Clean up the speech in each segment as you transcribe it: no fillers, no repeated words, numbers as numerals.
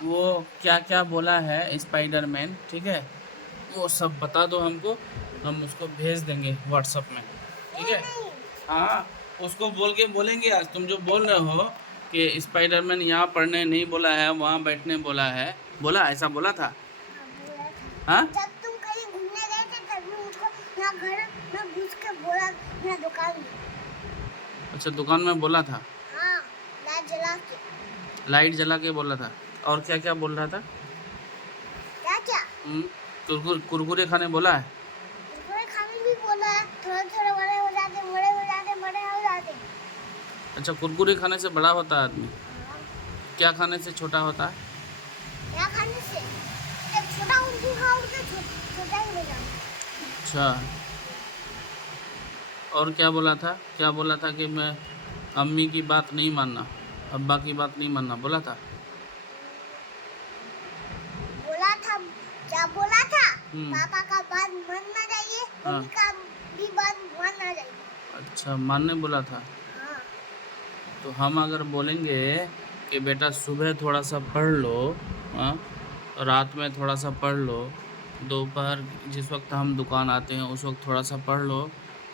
वो क्या क्या बोला है स्पाइडरमैन, ठीक है, वो सब बता दो हमको, हम उसको भेज देंगे व्हाट्सएप में, ठीक है। हाँ, उसको बोल के बोलेंगे, आज तुम जो बोल रहे हो कि स्पाइडरमैन यहाँ पढ़ने नहीं बोला है, वहाँ बैठने बोला है, बोला ऐसा बोला था। हाँ, जब तुम कहीं घूमने गए थे तभी मुझको यहाँ घर में घुस के बोला मेरा दुकान में। अच्छा दुकान में बोला था, हाँ, लाइट जला के बोला था। और क्या क्या बोल रहा था? क्या क्या कुरकुरे खाने बोला है। कुरकुरे खाने भी बोला है, थोड़े थोड़े बड़े हो जाते, बड़े हो जाते, बड़े हो जाते। अच्छा, कुरकुरे खाने से बड़ा होता है आदमी, हाँ, क्या खाने से छोटा होता है? क्या खाने से जब छोटा उल्टी खाओ तो छोटा ही हो जाता। अच्छा, और क्या बोला था? क्या बोला था कि मैं अम्मी की बात नहीं मानना, अब्बा की बात नहीं मानना, बोला था। बोला था, क्या बोला था? हम्म। पापा का बात मानना चाहिए, हाँ, मम्मी का भी बात मानना चाहिए। अच्छा मानने बोला था। हाँ, तो हम अगर बोलेंगे कि बेटा सुबह थोड़ा सा पढ़ लो, हाँ, रात में थोड़ा सा पढ़ लो, दोपहर जिस वक्त हम दुकान आते हैं उस वक्त थोड़ा सा पढ़ लो,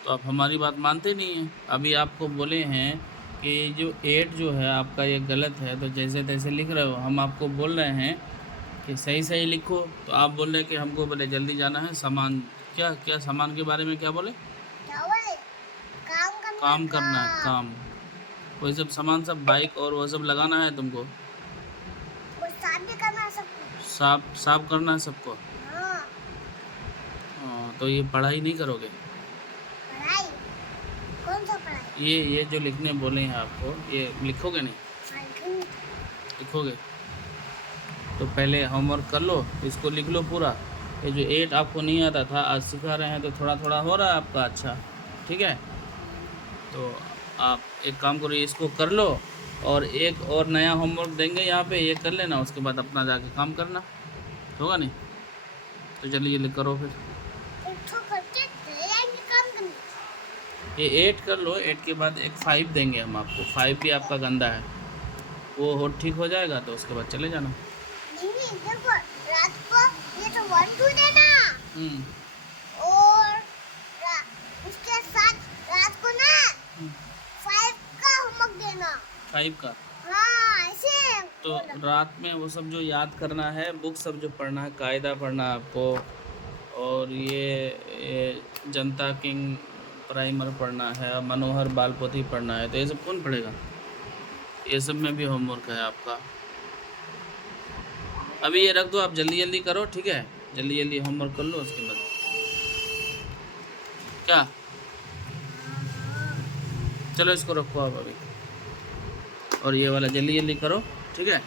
तो आप हमारी बात मानते नहीं हैं। अभी आपको बोले हैं कि जो 8 जो है आपका ये गलत है, तो जैसे तैसे लिख रहे हो, हम आपको बोल रहे हैं कि सही सही लिखो, तो आप बोल रहे हैं कि हमको बोले जल्दी जाना है, सामान क्या क्या, सामान के बारे में क्या बोले? क्या बोले? काम करना, काम करना है, काम। वही सब सामान, सब बाइक और वो सब लगाना है तुमको, वो साथ भी करना सब कुछ। साफ साफ करना है सबको। हाँ, हाँ, तो ये पढ़ाई नहीं करोगे? पढ़ाई कौन सा पढ़ाई? ये जो लिखने बोले हैं आपको, ये लिखोगे नहीं? साइकिल। लिखोगे तो पहले होमवर्क कर लो, इसको लिख लो पूरा। ये जो 8 आपको नहीं आता था, आज सिखा रहे हैं तो थोड़ा थोड़ा हो रहा है आपका, अच्छा ठीक है। तो आप एक काम करो, इसको कर लो, और एक और नया होमवर्क देंगे यहाँ पे, ये कर लेना, उसके बाद अपना जाके काम करना, होगा नहीं? तो चलिए ये करो फिर। एक ठो करके चले जाएंगे काम करने। ये 8 कर लो, 8 के बाद एक 5 देंगे हम आपको, 5 भी आपका गंदा है, वो हो ठीक हो जाएगा तो उसके बाद चले जाना। नहीं नहीं, देखो रात को ये तो 1 2 देना, हम्म। और उसके साथ रात को ना 5 का होमवर्क देना। 5 का। हाँ, ऐसे तो बोला। रात में वो सब जो याद करना है, बुक सब जो पढ़ना है, कायदा पढ़ना है आपको, और ये जनता किंग प्राइमर पढ़ना है, मनोहर बाल पोथी पढ़ना है, तो ये सब कौन पढ़ेगा? ये सब में भी होमवर्क है आपका। अभी ये रख दो, आप जल्दी जल्दी करो, ठीक है, जल्दी जल्दी होमवर्क कर लो, उसके बाद क्या, चलो इसको रखो आप अभी, और ये वाला जल्दी जल्दी करो, ठीक है।